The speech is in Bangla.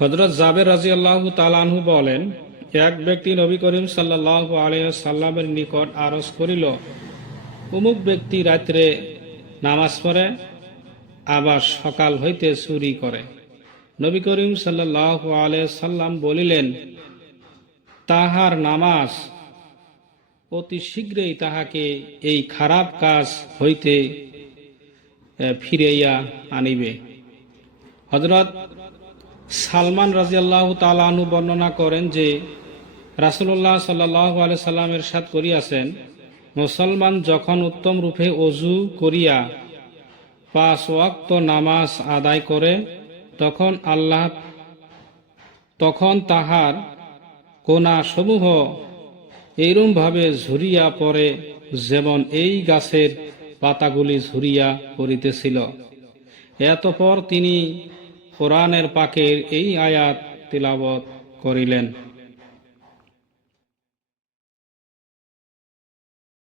হযরত জাবের রাদিয়াল্লাহু তাআলা আনহু বলেন, এক ব্যক্তি নবী করিম সাল্লাল্লাহু আলাইহি ওয়াসাল্লামের নিকট আরজ করিল, অমুক ব্যক্তি রাত্রে নামাজ পড়ে আবার সকাল হইতে চুরি করে। নবী করিম সাল্লাল্লাহু আলাইহি ওয়াসাল্লাম বলিলেন, তাহার নামাজ অতি শীঘ্রই তাহাকে এই খারাপ কাজ হইতে ফিরাইয়া আনিবে। হযরত সালমান রাদিয়াল্লাহু তাআলা আনহু বর্ণনা করেন যে রাসূলুল্লাহ সাল্লাল্লাহু আলাইহি সাল্লাম ইরশাদ করিয়াছেন, মুসলমান যখন উত্তম রূপে ওযু করিয়া 5 ওয়াক্ত নামাজ আদায় করে তখন তাহার কোণাসমূহ এইরূপভাবে ঝরিয়া পড়ে, যেমন এই গাছের পাতাগুলি ঝরিয়া পড়িতেছিল। এতপর তিনি কোরআনের পাকের এই আয়াত তিলাওয়াত করিলেন।